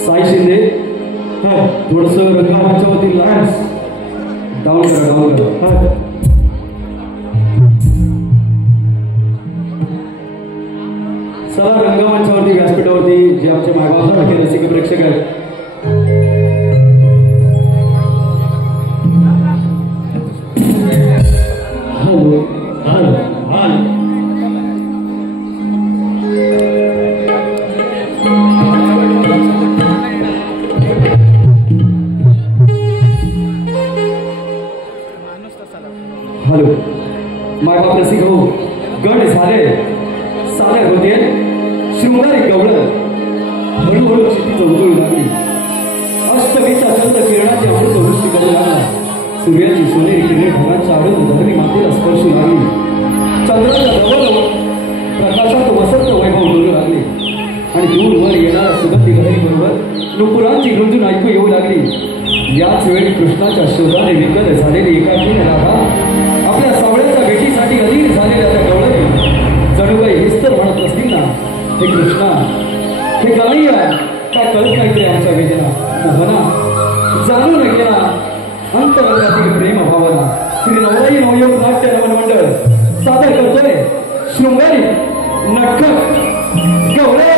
साई शिंदे थोडस रंगमंचावरती lights down करा चला रंगमंचावरती व्यासपीठावरती जे आमचे मागावर रसिक प्रेक्षक आहेत हॅलो मागा रसिक हो गड झाले सारे होते शृंगारी गवळ हळूहळू चित्ती चौकळू लागली अष्टमीचा चंद किरणाचे अमृत वृष्टी करू लागला सूर्याची सोनेरी किरणे ढगांच्या आडून धरणी मातेला स्पर्शू लागली चंद्राच्या जवळ प्रकाशात वसंत वैभव डोलू लागले आणि दूरवर येणाऱ्या सुगंधी लहरी बरोबर नुपुरांची गुंजून ऐकू येऊ लागली याच वेळी कृष्णाच्या शोधाने विकत झालेली एकाकीने राधा आपल्या सावळ्याच्या भेटीसाठी अधीर झालेल्या त्या गवळणी जणू काही हेच तर म्हणत असतील ना हे कृष्णा हे कन्हैया काय कळत नाही ते आमच्या वेदना मोहना जाणून गेला अंतरंगातील प्रेम भावना श्री नवराई नवयोग नाट्य नमन मंडळ सादर करतोय शृंगारी नटखट गवळे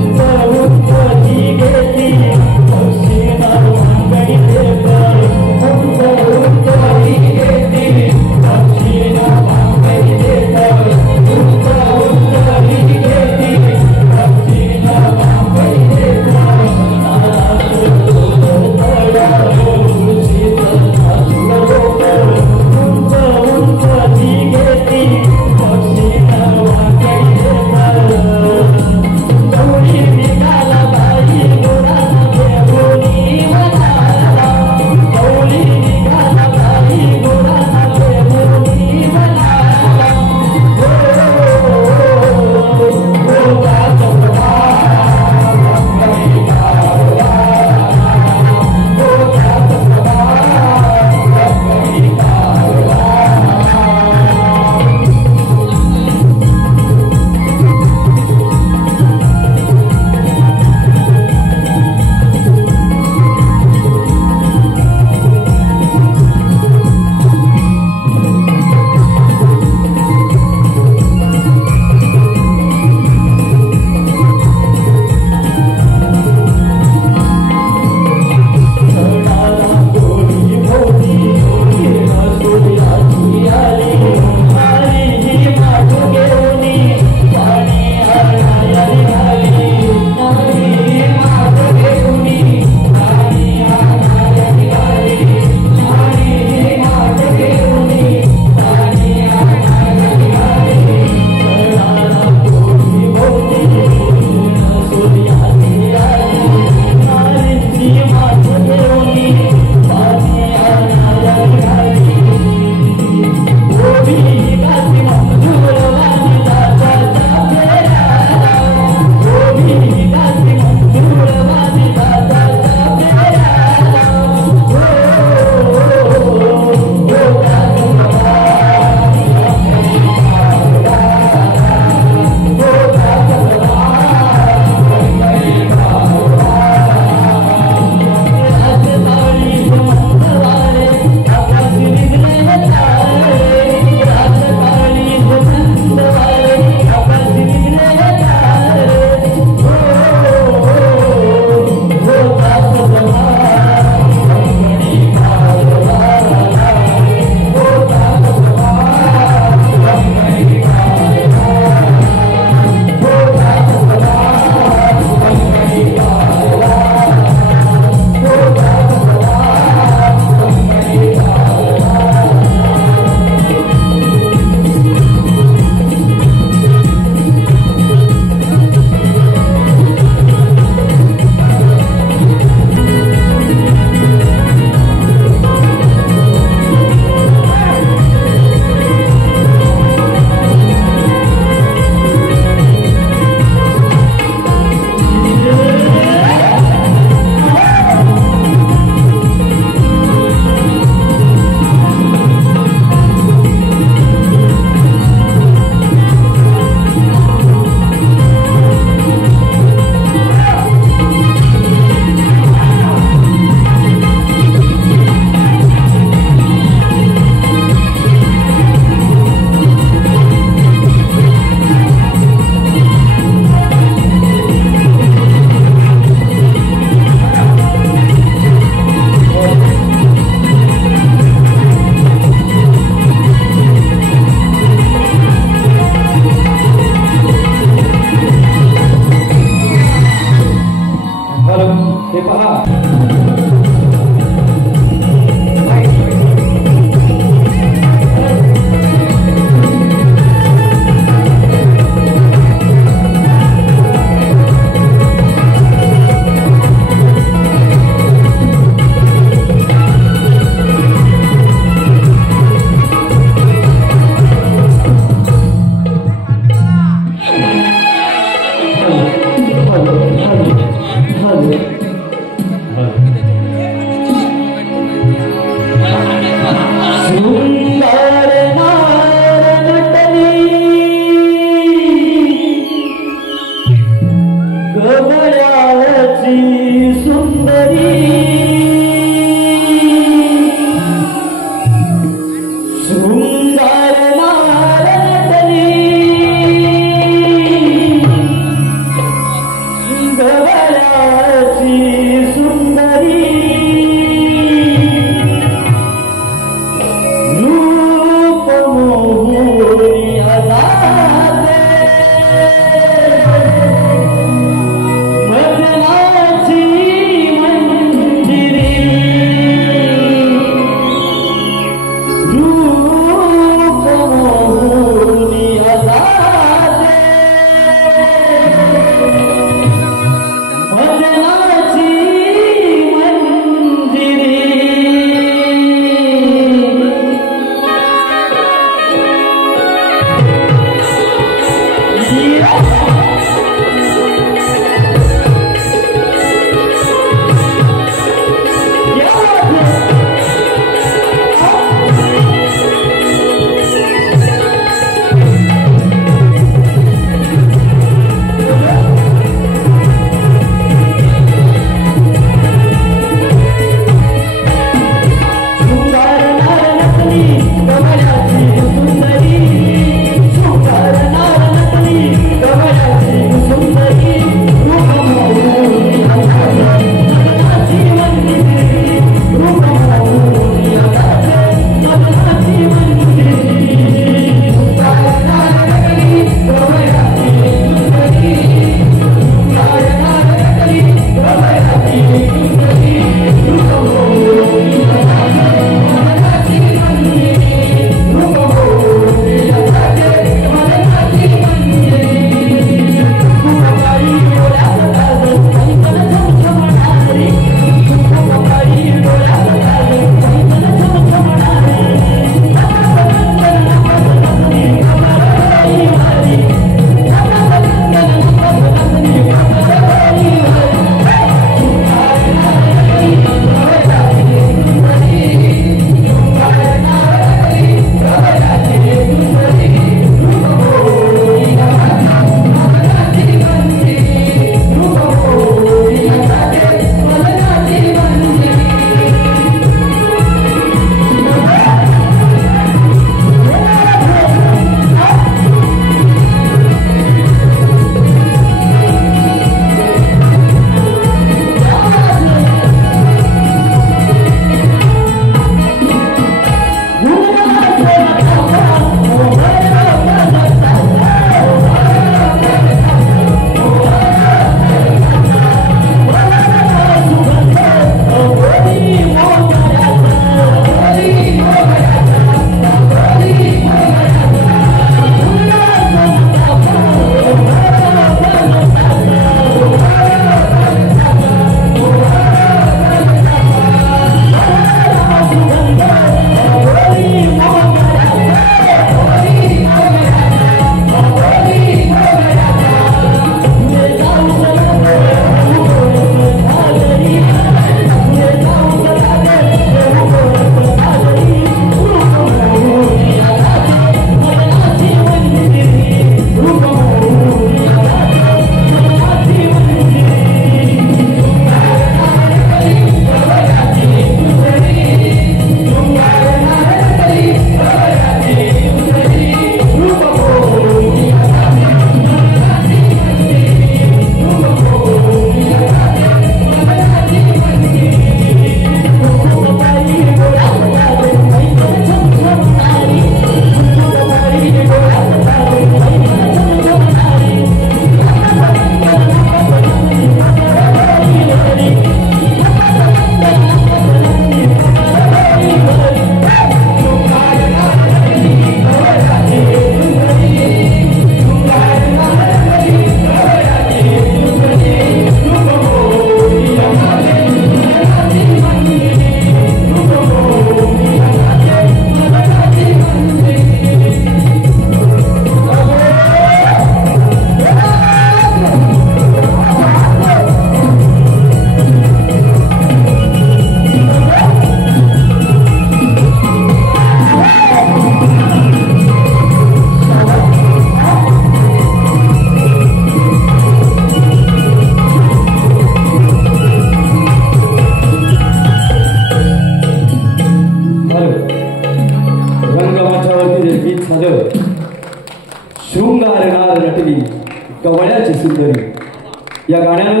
या गाण्यानं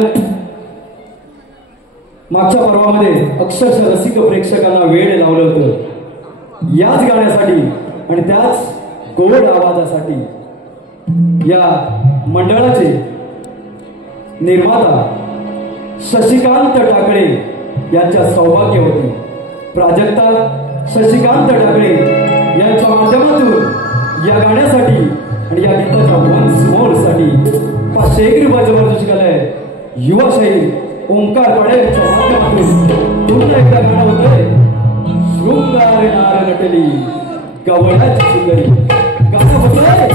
मागच्या पर्वामध्ये अक्षरशः रसिक प्रेक्षकांना वेळ लावलं होतं याच गाण्यासाठी आणि त्याच गोड आवाजासाठी। या मंडळाचे निर्माता शशिकांत टाकळे यांच्या सौभाग्यवती प्राजक्ता शशिकांत टाकळे यांच्या माध्यमातून या गाण्यासाठी आणि या गीताच्या वन्स मोर साठी 501 रुपयाचं पारितोषिक आलंय। युवा शाहीर ओंकार पाडे यांच्या माध्यमातून पुन्हा एकदा गाणं होतंय शृंगार नार नटली गवळ्याची सुंदरी। गाणं होतंय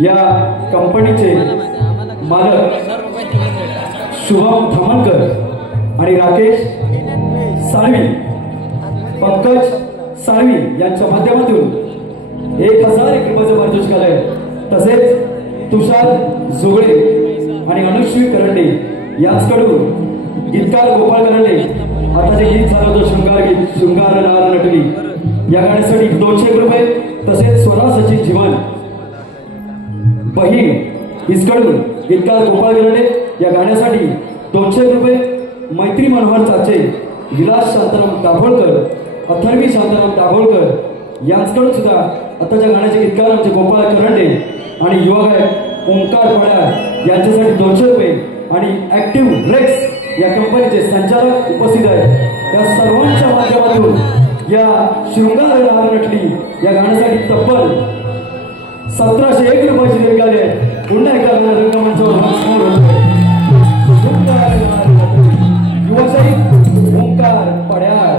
या कंपनीचे मालक शुभम धामणकर आणि राकेश साळवी पंकज साळवी यांच्या माध्यमातून 1001 रुपयाचं पारितोषिक आलंय। तसेच तुषार जोगळे आणि अनुश्री करंडे यांच्याकडून गीतकार गोपाळ करंडे आता जे गीत झालं होतं शृंगार गीत शृंगार नार नटली या गाण्यासाठी 200 रुपये तसेच स्वरा सचिन जीवन बहीण हिचकडून गीतकार गोपाळ करंडे या गाण्यासाठी 200 रुपये मैत्री मनोहर चाचे विलास शांताराम दाभोळकर अथर्वी शांताराम दाभोळकर यांच्याकडून सुद्धा आताच्या गाण्याचे गीतकार आमचे गोपाळ करंडे आणि युवा गायक ओंकार पड्याळ यांच्यासाठी 200 रुपये आणि ऍक्टिव्ह रेक्स या कंपनीचे संचालक उपस्थित आहेत या सर्वांच्या माध्यमातून या शृंगार नार नटली या गाण्यासाठी तब्बल 1701 रुपयाची देणगी आली आहे पुन्हा एकदा रंगमंचावर युवाशाही ओंकार पड्याळ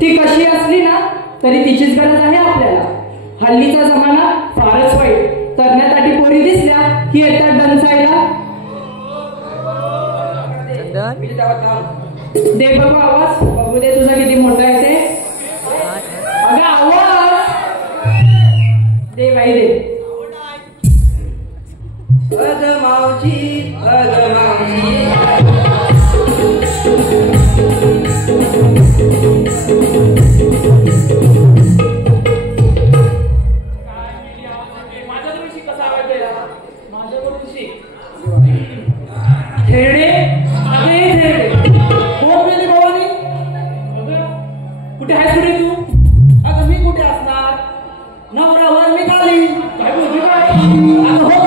ती कशी असली ना तरी तिचीच गरज आहे आपल्याला. हल्लीचा जमाना फारच वाईट. तरण्यासाठी पोरी दिसल्या की येतात डंचायला. दे बघू आवाज, बघू दे तुझा किती मोठा आहे ते. अगं आवाज दे बाई दे. अगं मावशी अगं मावशी थेरडे अगे थेरडे कोण गेली भवानी? कुठे आहेस कुठे तू? अगं मी कुठे असणार, नवऱ्यावर मी खाली. काय बोलते काय? अगं हो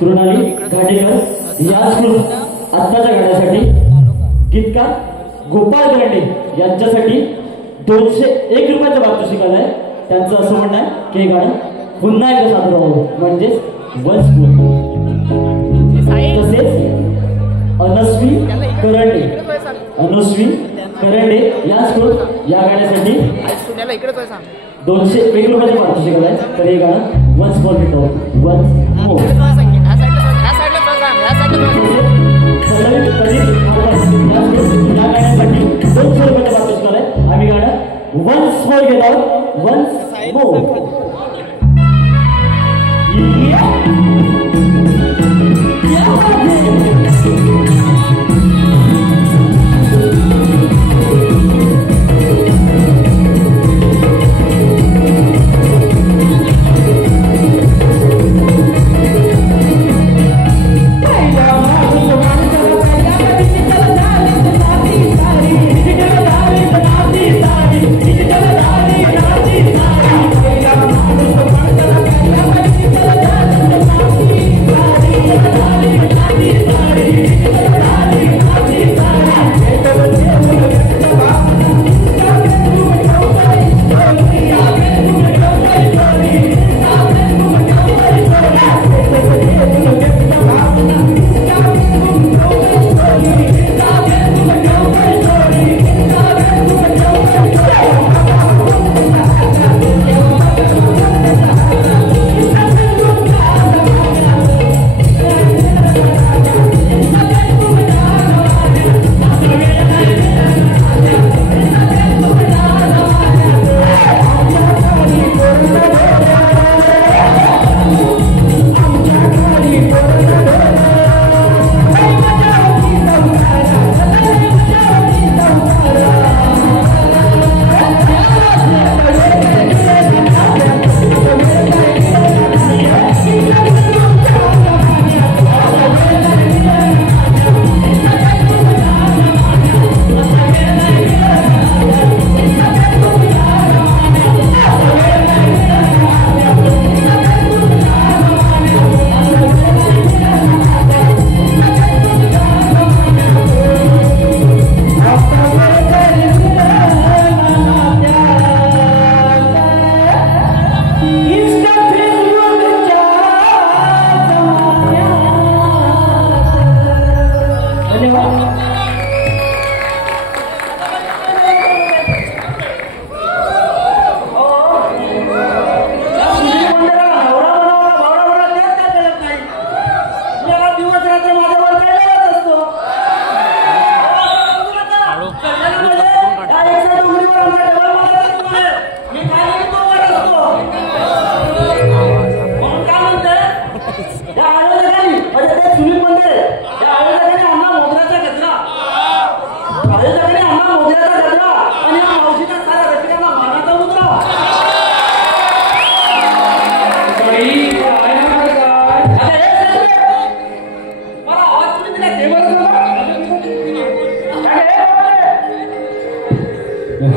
तृणाली घाटेकर याच आत्ताच्या गाण्यासाठी गीतकार गोपाळ गरंडे यांच्यासाठी 201 रुपयाचं पारितोषिक आलंय. त्यांचं असं म्हणणं आहे की हे गाणं पुन्हा एकदा सादर व्हावं म्हणजेच वन्स मोर. तसेच अनुश्री करंडे याच या गाण्यासाठी 201 रुपयाचं पारितोषिक आलंय. तर हे गाणं वन्स मोर घेतो वन्स मोर. आम्ही गाणं वन्स मोर घेत आहोत. Once more.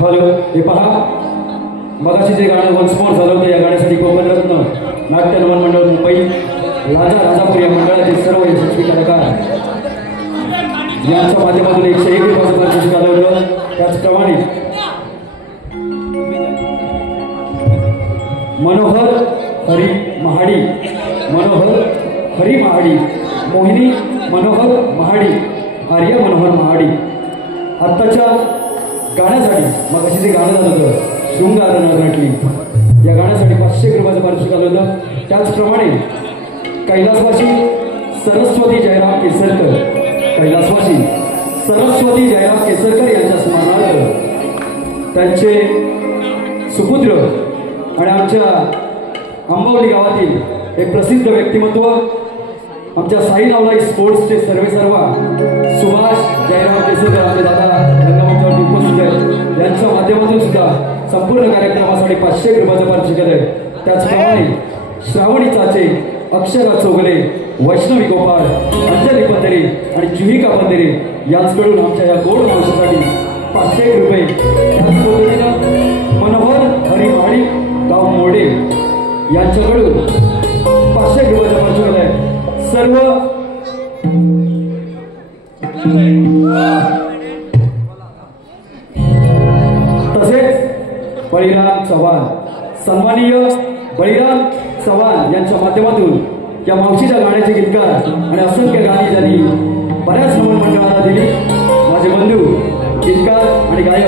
हॅलो, हे पहा, मगाशी जे गाणं वन्स मोर झालं होतं, या गाण्यासाठी कोकणरत्न नाट्य नमन मंडळ मुंबई, राजा राजापूर या मंडळाचे सर्व यशस्वी कलाकार यांच्या माध्यमातून 101 रुपयाचं पारितोषिक आलं होतं. त्याचप्रमाणे मनोहर हरी महाडी, मोहिनी मनोहर महाडी, आर्य मनोहर महाडी आत्ताच्या गाण्यासाठी, मग अशी जे गाणं झालं होतं शृंगार नटली, या गाण्यासाठी 500 रुपयाचं पारितोषिक आलं होतं. त्याचप्रमाणे कैलासवासी सरस्वती जयराम केसरकर यांच्या स्मरणार्थ त्यांचे सुपुत्र आणि आमच्या आंबवली गावातील एक प्रसिद्ध व्यक्तिमत्व, आमच्या साई नावलाई स्पोर्ट्सचे सर्वेसर्वा सुभाष जयराम केसरकर आपले दादा रंगमंचावरती उपस्थित आहेत. यांच्या माध्यमातून सुद्धा संपूर्ण कार्यक्रमासाठी 500 रुपयाचं पारितोषिक आहे. त्याचप्रमाणे श्रावणी चाचे, अक्षरा चोगले, वैष्णवी गोपाळ, अंजली पंधरे आणि जुहिका पंधरे यांच्याकडून आमच्या या गोड माणसासाठी 500 रुपये. त्याच पद्धतीनं मनोहर हरी महाडी गाव मोडे यांच्याकडून 500 रुपयाचं पारितोषिक आहे. सर्व तसेच बळीराम चव्हाण, सन्माननीय बळीराम चव्हाण यांच्या माध्यमातून या मावशीच्या गाण्याचे गीतकार आणि असंख्य गाणी ज्यांनी बऱ्याच नमन मंडळाला दिली, माझे बंधू गीतकार आणि गायक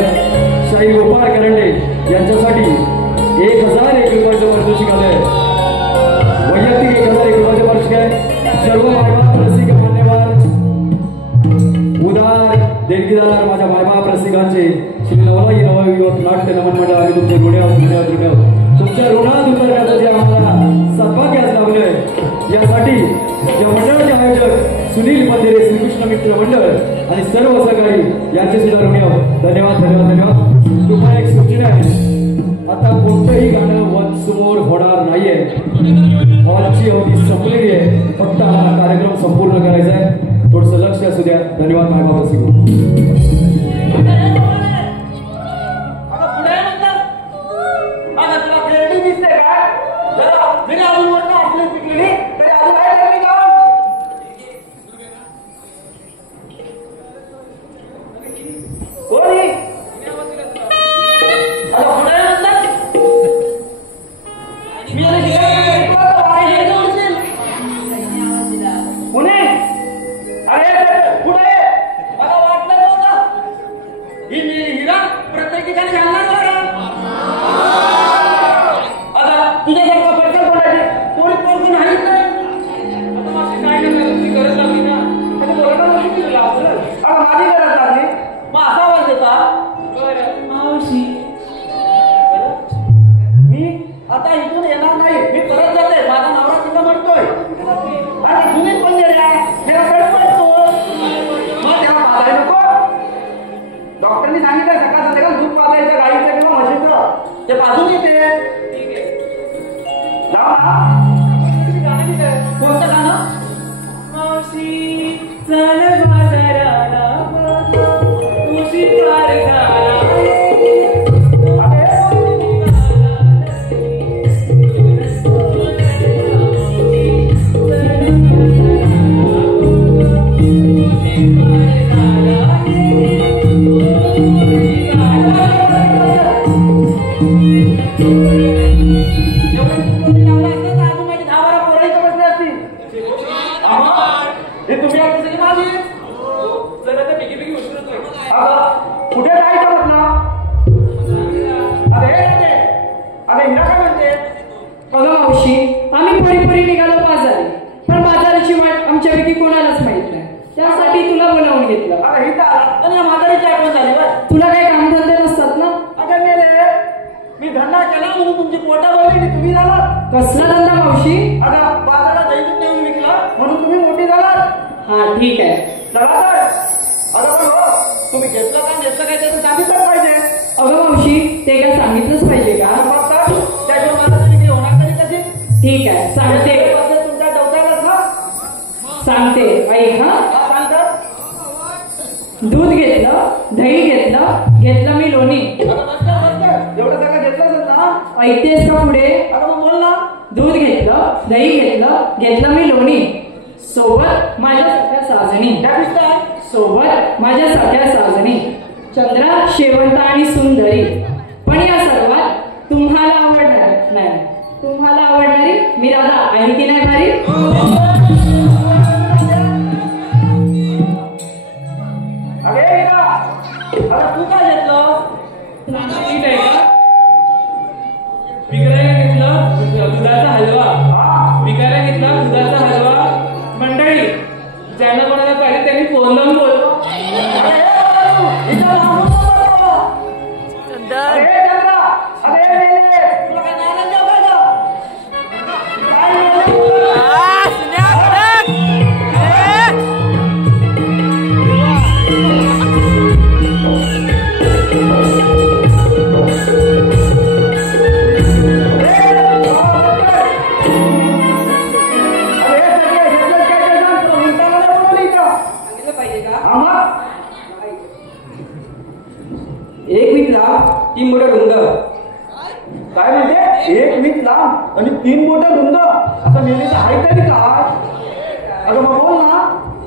शाहीर गोपाळ करंडे यांच्यासाठी 1001 रुपयाचं पारितोषिक आलंय. वैयक्तिक 1001 रुपयाचं पारितोषिक आहे. सर्व मायबाप रसिक मान्यवर उदार देणगीदार माझ्या मायबाप रसिकांचे श्री नवलाई नवयुवक नाट्य नमन मंडळ आम्ही तुमचे ऋण तुमच्या ऋणात उतरण्याचं जे आम्हाला सद्भाग्य लाभलंय, यासाठी या मंडळाचे आयोजक सुनील पंधरे, श्रीकृष्ण मित्र मंडळ आणि सर्व सहकारी यांचे सुद्धा ऋण धन्यवाद धन्यवाद धन्यवाद. कृपया एक सूचना आहे, आता कोणतंही गाणं वन्स मोर होणार नाहीये. हॉलची अवधी संपलेली आहे, फक्त आम्हाला कार्यक्रम संपूर्ण करायचा आहे. थोडंसं लक्ष असू द्या. धन्यवाद मायबाप डॉक्टरनी सांगितलं सकाळ संध्याकाळ दूध पाजायचं गाईचं किंवा म्हशीचं, ते पाजून येते. कोणतं गाणं? मावशी चल बाजाराला तुझी पार झाला. कुठे जायचं म्हटलं? अरे हिरा काय म्हणते? बघा मावशी, आम्ही पोरी निघालो बाजारी, पण बाजाराची वाट आमच्यापैकी कोणालाच माहित नाही. त्यासाठी तुला बोलावून घेतलं. अरे ही तर म्हातारीची आठवण झाली. तुला काही कामधंदे नसतात ना? अगं मेले, मी धंदा केला म्हणून तुमची पोटा भरली, तुम्ही झालात. कसला धंदा मावशी? अगं बाजारात दैनिक नेऊन विकला म्हणून तुम्ही मोठी झालात. हा ठीक आहे. चला तर. अगं पण हो, तुम्ही घेतलं का नेतलं काय त्याचं सांगितलंच पाहिजे. अगं मावशी, ते काय सांगितलंच पाहिजे का? त्याच्यावर मला तरी होणार तरी कशी? ठीक आहे, सांगते. तुमच्या डोक्याला सांगते ऐक. हा सांगतात. दूध घेतलं, दही घेतलं, घेतलं मी लोणी. अगं बस कर. एवढं सगळं घेतलंच ना? ऐकतेस का पुढे? अगं मग बोल ना. दूध घेतलं, दही घेतलं, घेतलं मी लोणी. सोबत माझ्या सख्या साजणी. काय दिसतंय? सोबत माझ्या सख्या साजणी. चंद्रा, शेवंत आणि सुंदरी. पण या सर्वात तुम्हाला आवडणार नाही. तुम्हाला आवडणारी मी राधा आहे की नाही भारी? अरे हीरा, अरे तू काय घेतलं? ठीक आहे का? विकायला घेतलं दुधाचा हलवा. विकायला घेतला दुधाचा हलवा. मंडळी, ज्यांना कोणाला पाहिजे त्यांनी फोन लावून बोल. एक मीठ लांब 3 मोठं रुंद. काय म्हणते? 1 मीठ लांब आणि 3 मोठं रुंद. आता मेलीचं आहे तरी काय? अगं मग बोल ना.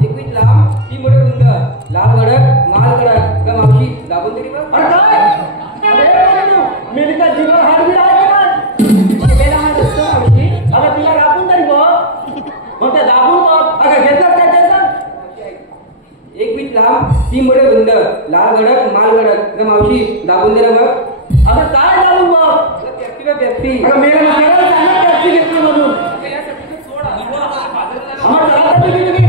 1 मीठ लांब 3 मोठं रुंद. लाल गडद माल गडद ग मावशी दाबून तरी बघ. अरे काय? अरे मेलीचा जीवन हाडबीड आहे की नाही? शिवेला हात असतो मावशी. अगं तिला दाबून तरी बघ. मग ते दाबून बघ. अगं घेतलं काय त्याचं? 1 मीठ लांब 3 मोठं रुंद. लाल गडद माल गडद ग मावशी दाबून दे बघ. अगं काय दाबून बघ? पेप्सी बघ पेप्सी. अगं मेला सरळ सांगा टॅक्सी घेतली म्हणून. आम्हाला चला तर तुम्ही तुम्ही.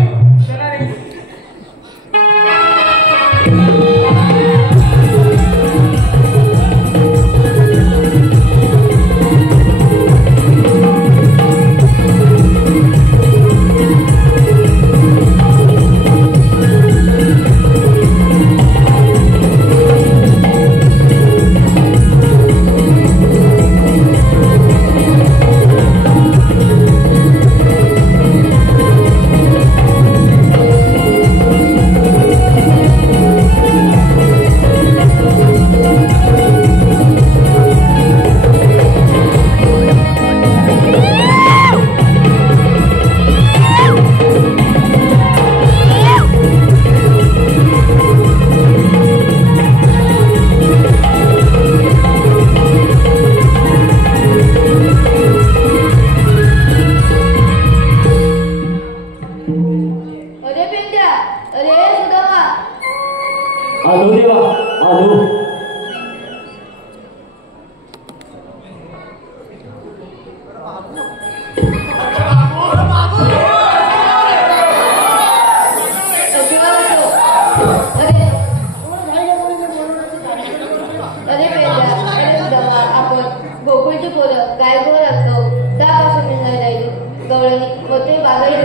आलो देवा आलो. गोकुळची पोरं काय गोर असतो त्यापासून निर्णय जाईल. गवळणी मोठे बाजारी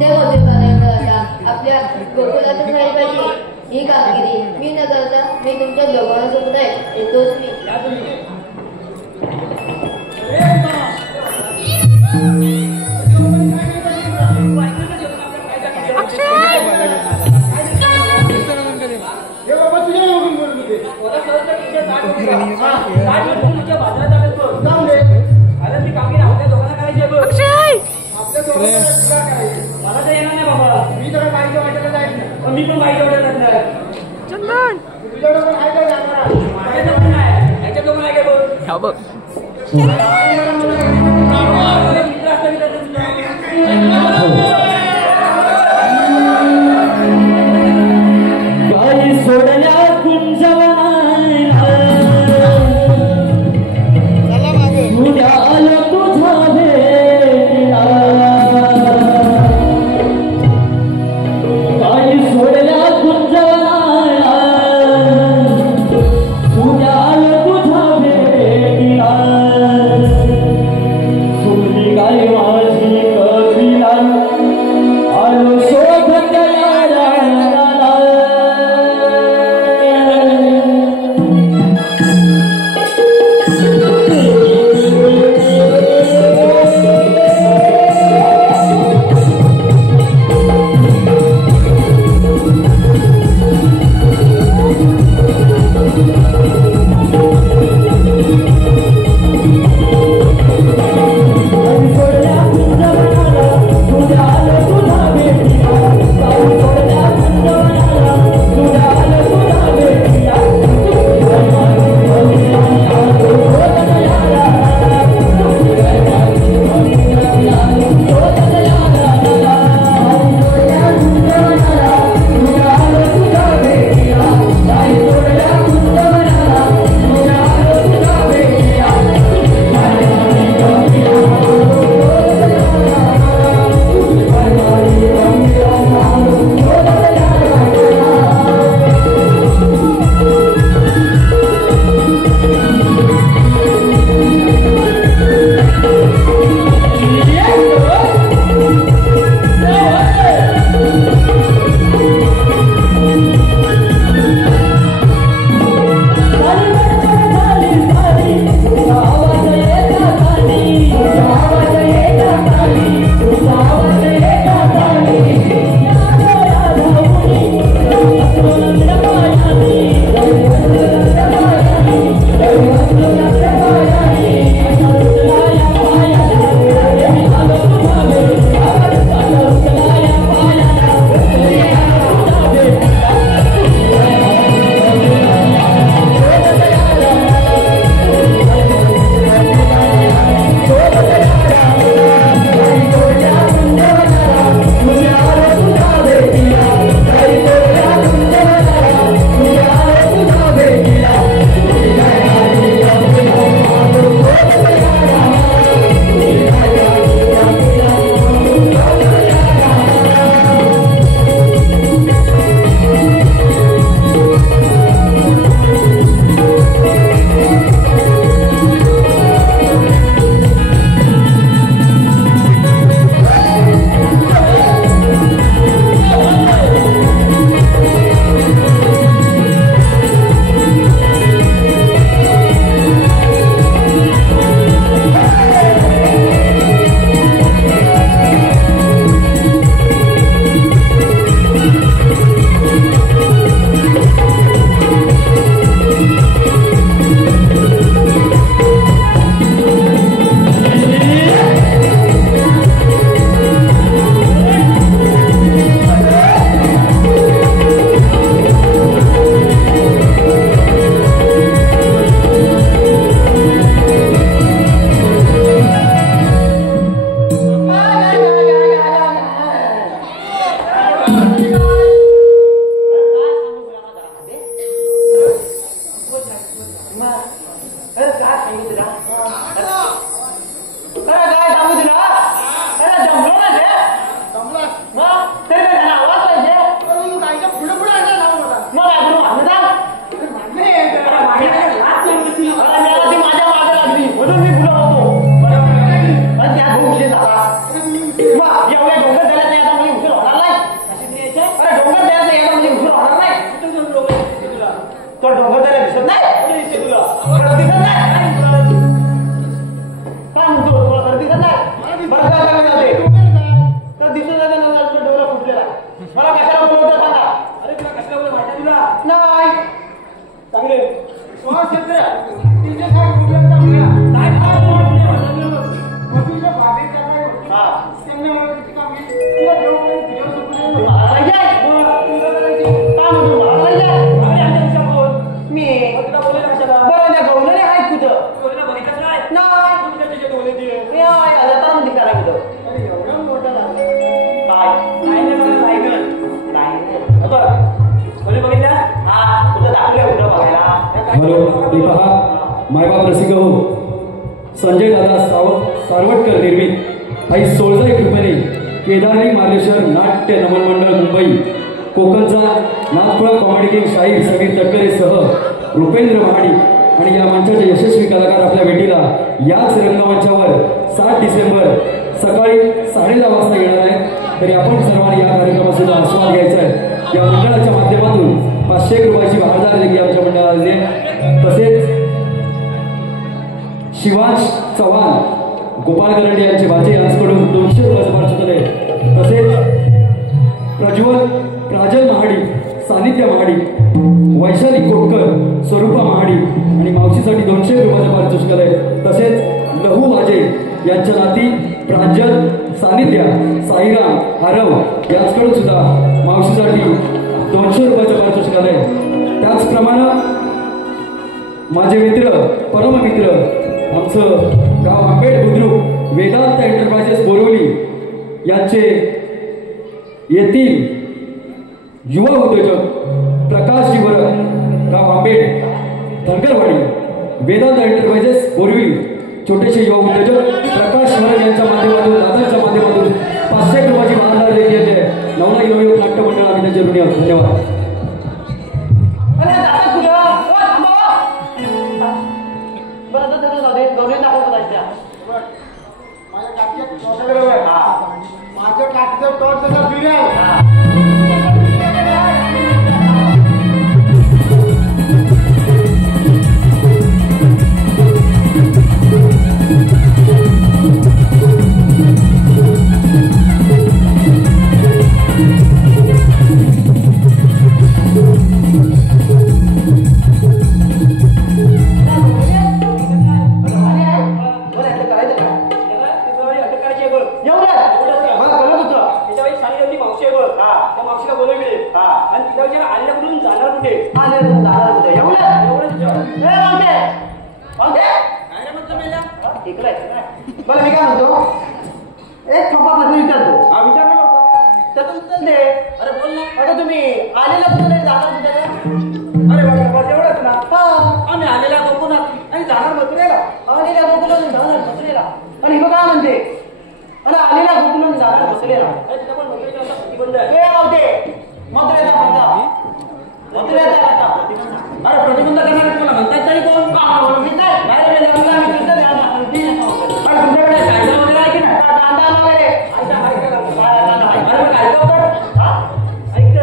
ते मोठे बाजारी आता आपल्या गोकुळातच राहील पाहिजे. ही कामगिरी मी न करता मी तुमच्या दोघांसोबत आहे. येतोच मी. मला तर येणार नाही बाबा. मी तर पाहिजे वाटत आहे. मी पण पाहिजे वाटत नाही. चंदन तुझ्याकडे पण आहे काय जाणार? माझ्याकडे पण नाही. ह्याच्याकडे पण आहे काय बघ. ह्या बघ. काही सोडल्या कुंजवनाला उद्या आलो तुझा भेटीला. काही सोडल्या कुंजवनाला उद्या आलो तुझा भेटीला. कशाला बोलवतो सांगा. अरे तुला कशाला बोलवतो माहिती तुला नाही चांगले श्वास घेतले तिथे काय बोलत काय मधुच्या बाबेचा काय हा त्यांना मला किती काम आहे तुला घेऊन व्हिडिओ सुरू मी तुला बोलले कशाला बरं त्या गवलेले आहेत कुठं गवलेला बघितलं नाही नाही तुझ्या तिथे बोलले ते आला तर म्हणजे करा कुठं अरे एवढं मोठं झालं काय नाही मला नाही बरं बोले बघितलं हा कुठं दाखवलं कुठं बघायला हॅलो हे पहा मायबाप रसिक हो संजय दादा सारवटकर निर्मित आई 16 रुपये केदारनी मार्लेश्वर नाट्य नमन मंडळ मुंबई कोकणचा नागपुरा कॉमेडी किंग शाहीर समीर तटकरेसह रुपेंद्र महाडी आणि या मंचाचे यशस्वी कलाकार आपल्या भेटीला याच रंगमंचावर 7 डिसेंबर सकाळी 10:30 वाजता येणार आहे. तरी आपण सर्वांनी या कार्यक्रमाचा आस्वाद घ्यायचा आहे. या मंडळाच्या माध्यमातून 500 रुपयाची भारदार देखील आमच्या मंडळाला दिली. तसेच शिवांश चव्हाण गोपाळ करंडे यांचे भाचे यांच्याकडून 200 रुपयाचं पारितोषिक आहे. तसेच प्रज्वल प्राजल महाडी सानिध्य महाडी वैशाली कोटकर स्वरूपा महाडी आणि मावशीसाठी 200 रुपयाचं पारितोषिक आहे. तसेच लहू वाजे यांच्या नाती प्रांजल सानिध्या साईराम आरव यांच्याकडून सुद्धा मावशीसाठी 200 रुपयाचं पारितोषिक आहे. त्याचप्रमाणे माझे मित्र परममित्र आमचं गाव आंबेड बुद्रुक वेदांत एंटरप्राइजेस बोरिवली यांचे येथील युवा उद्योजक प्रकाशजी वरद गाव आंबेड धनगरवाडी वेदांत एंटरप्राइजेस बोरिवली छोटेसे युवा उद्योजक प्रकाश वरद यांच्या माध्यमातून दादांच्या माध्यमातून 500 रुपयाची भारदार देखील येते. नवला युवक नाट्य मंडळ आम्ही त्यांच्या ऋणी. धन्यवाद. माझ्या काठीचं टॉर्च जसा फिरेल बरं मी काय म्हणतो एक थोपा प्रश्न विचारतो हा विचार नव्हता त्याचं उत्तर दे. अरे बोल ना. आता तुम्ही आलेला कुठं नाही जाणार कुठं अरे बघा एवढंच ना हा आम्ही आलेला कोकणात आणि जाणार मथुरेला आलेल्या कोकणातून जाणार मथुरेला आणि हे काय म्हणते आणि आलेला कोकणातून जाणार मथुरेला प्रतिबंध आहे मथुरेचा अरे प्रतिबंध करणार तुला म्हणतात तरी कोण तुमच्याकडे कायदा वगैरे आहे की नाही कांदा वगैरे ऐक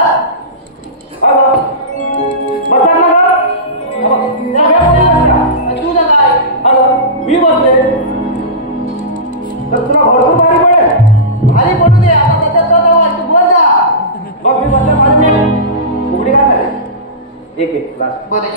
बसा बसा तू ना काय मी बसले तर तुला भरपूर भारी पडेल भारी पडू दे आता त्याच्यात तू बोल जा मग मी बसल्या माझी उघडी का नाही एक बरं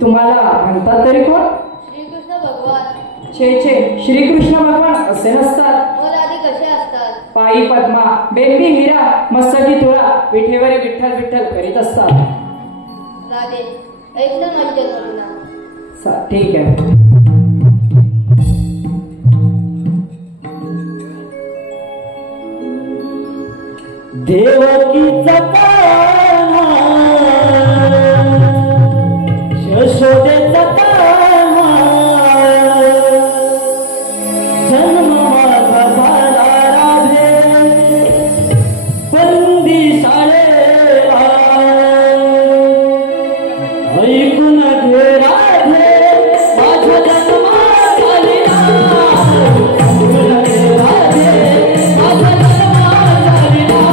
तुम्हाला म्हणतात तरी कोण? श्रीकृष्ण भगवान. छे श्रीकृष्ण भगवान असे नसतात. मग आधी कसे असतात? पायी पद्मा, बेंबी हिरा, मस्तकी तुळा, विठेवरी विठ्ठल विठ्ठल करीत असतात. राधे ऐकलं माझी जन्मदिना. ठीक आहे. देवकीचा ताना यशोदेचा ताना जन्म माझा झाला राधे बंदी शाळेला ऐकून घे राधे माझा जन्म झालेला ऐकून घे राधे माझा जन्म झालेला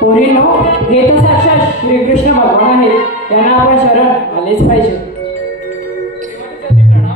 पोरींनो, हे तर साक्षात श्रीकृष्ण भगवान आहेत. त्यांना आपण शरण आलेच पाहिजे. हॅलो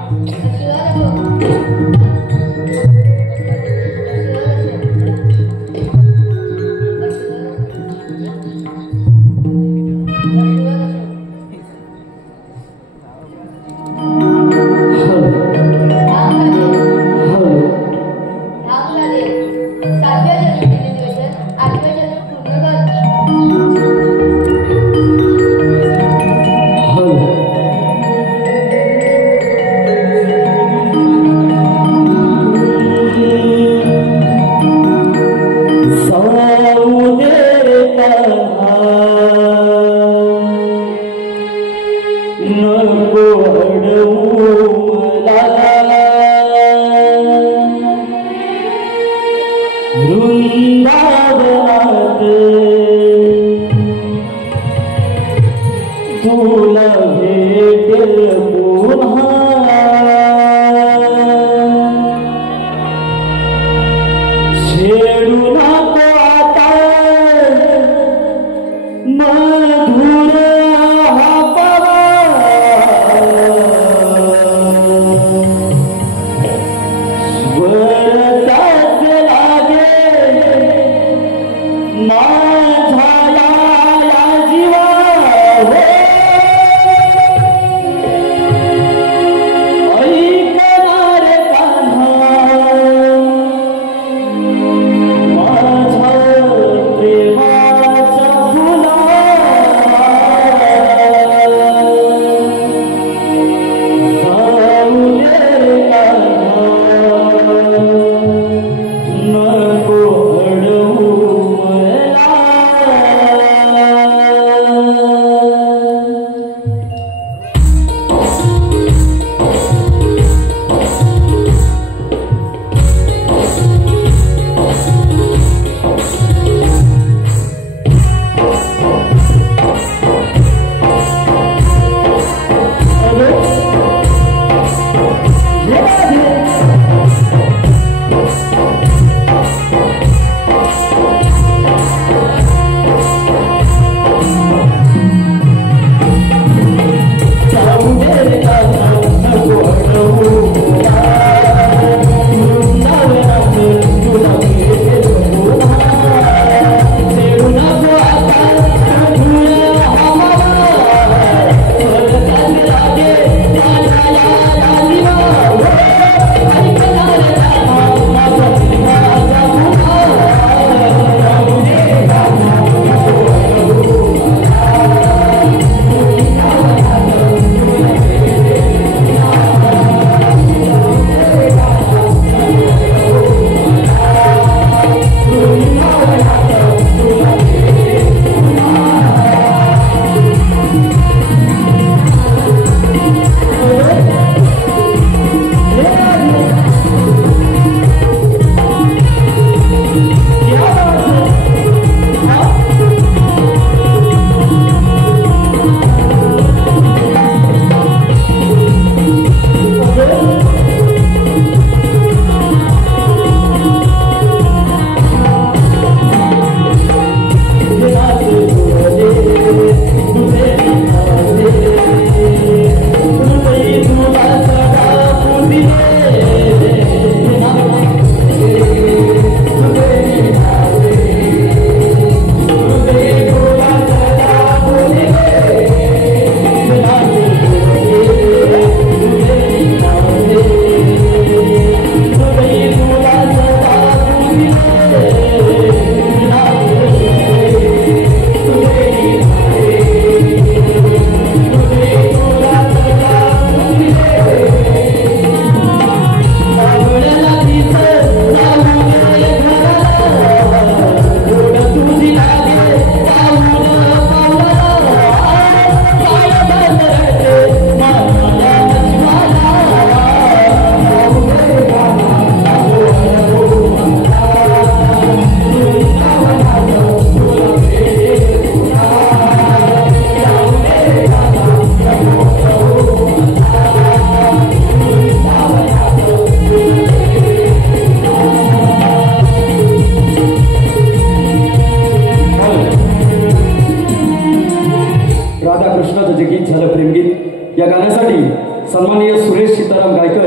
सन्माननीय सुरेश सीताराम गायकर,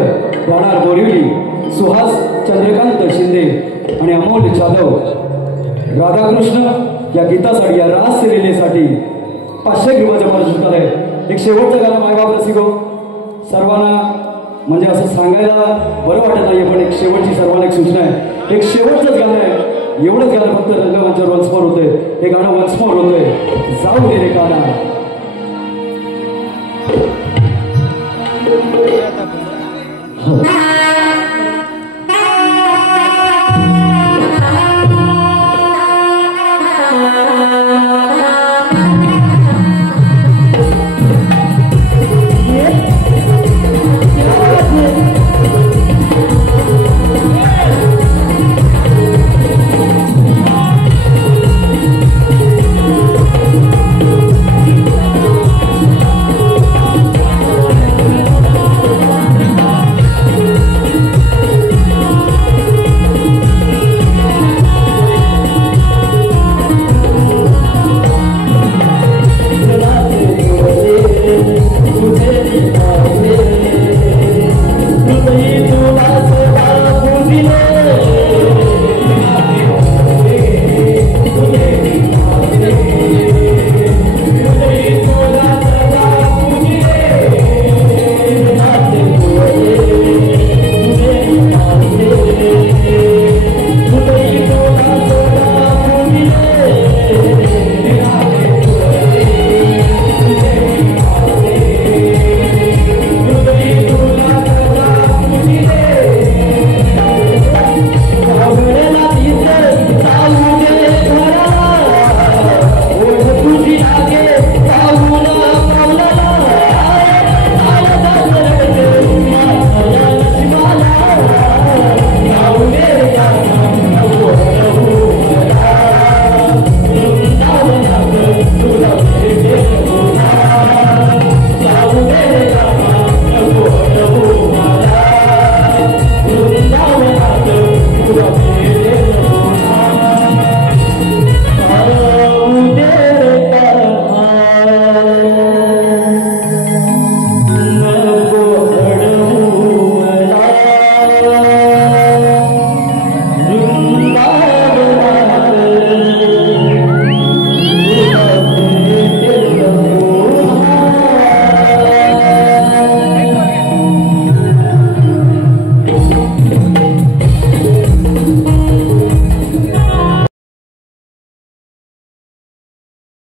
राहणार बोरिवली, सुहास चंद्रकांत शिंदे आणि अमोल जाधव राधाकृष्ण या गीतासाठी, या रास लिहिलेसाठी 500 रुपयाचे पारितोषिक आले. एक शेवटचं गाणं मायबाप रसिको, सर्वांना म्हणजे असं सांगायला बरं वाटत नाहीये, पण एक शेवटची सर्वांना एक सूचना आहे. एक शेवटचंच गाणं आहे, एवढंच गाणं फक्त रंगमंचावर वन्समोर होतंय. हे गाणं वन्समोर होतंय, जाऊ दे रे काना. हा